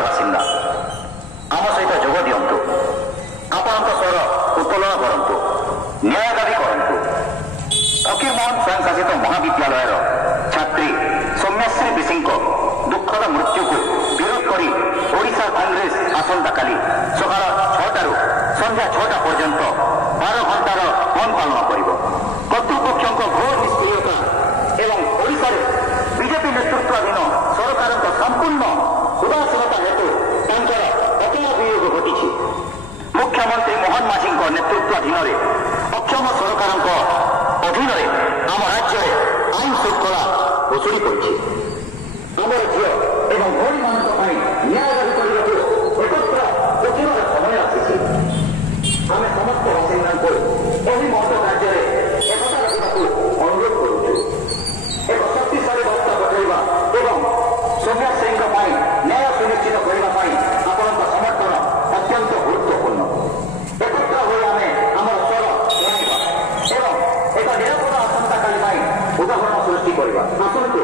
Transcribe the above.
ନଗରବାସୀ ବାସିନ୍ଦା ଆମ ସହିତ ଯୋଗ ଦିଅନ୍ତୁ। ଆପଣଙ୍କ ସ୍ୱର ଉତ୍ତୋଳନ କରନ୍ତୁ, ନ୍ୟାୟ ଦାବି କରନ୍ତୁ। ଫକୀରମୋହନ ସ୍ୱୟଂଶାସିତ ମହାବିଦ୍ୟାଳୟର ଛାତ୍ରୀ ସୌମ୍ୟଶ୍ରୀ ବିଶୀଙ୍କ ଦୁଃଖଦ ମୃତ୍ୟୁକୁ ବିରୋଧ କରି ଓଡ଼ିଶା କଂଗ୍ରେସ ଆସନ୍ତାକାଲି ସକାଳ 6ଟାରୁ ସନ୍ଧ୍ୟା 6ଟା ପର୍ଯ୍ୟନ୍ତ 12 ଘଣ୍ଟାର ବନ୍ଦ ପାଳନ କରିବ। କର୍ତ୍ତୃପକ୍ଷଙ୍କ ଘୋର ନିଷ୍କ୍ରିୟତା ଏବଂ ଓଡ଼ିଶାରେ ବିଜେପି ନେତୃତ୍ୱାଧୀନ ସରକାରଙ୍କ ସମ୍ପୂର୍ଣ୍ଣ ଉଦାସୀନତା ହେତୁ ତାଙ୍କର ଅକାଳ ବିୟୋଗ ଘଟିଛି। ମୁଖ୍ୟମନ୍ତ୍ରୀ ମୋହନ ମାଝୀଙ୍କ ନେତୃତ୍ୱାଧୀନରେ ଅକ୍ଷମ ସରକାରଙ୍କ ଅଧୀନରେ ଆମ ରାଜ୍ୟରେ ଆଇନ ଶୃଙ୍ଖଳା ଭୁଷୁଡ଼ି ପଡ଼ିଛି। ଆମର ଝିଅ ଏବଂ ଭଉଣୀମାନଙ୍କ ପାଇଁ ନ୍ୟାୟ ଦାବି କରିବାକୁ ଏକତ୍ର ଉଠିବାର ସମୟ ଆସିଛି। ଆମେ ସମସ୍ତ ବାସିନ୍ଦାଙ୍କୁ ଏହି ମହତ କାର୍ଯ୍ୟରେ ଏକତା ରଖିବାକୁ ଅନୁରୋଧ କରୁଛୁ। ଏକ ଶକ୍ତିଶାଳୀ ବାର୍ତ୍ତା ପଠାଇବା ଏବଂ ସୌମ୍ୟଶ୍ରୀଙ୍କ ପାଇଁ ନ୍ୟାୟ ସୁନିଶ୍ଚିତ କରିବା ପାଇଁ ଆପଣଙ୍କ ସମର୍ଥନ ଅତ୍ୟନ୍ତ ଗୁରୁତ୍ୱପୂର୍ଣ୍ଣ। ଏକତ୍ର ହୋଇ ଆମେ ଆମର ସ୍ୱର ଜଣାଇବା ଏବଂ ଏକ ନିରାପଦ ଆସନ୍ତାକାଲି ପାଇଁ ଉଦାହରଣ ସୃଷ୍ଟି କରିବା। ଆସନ୍ତୁ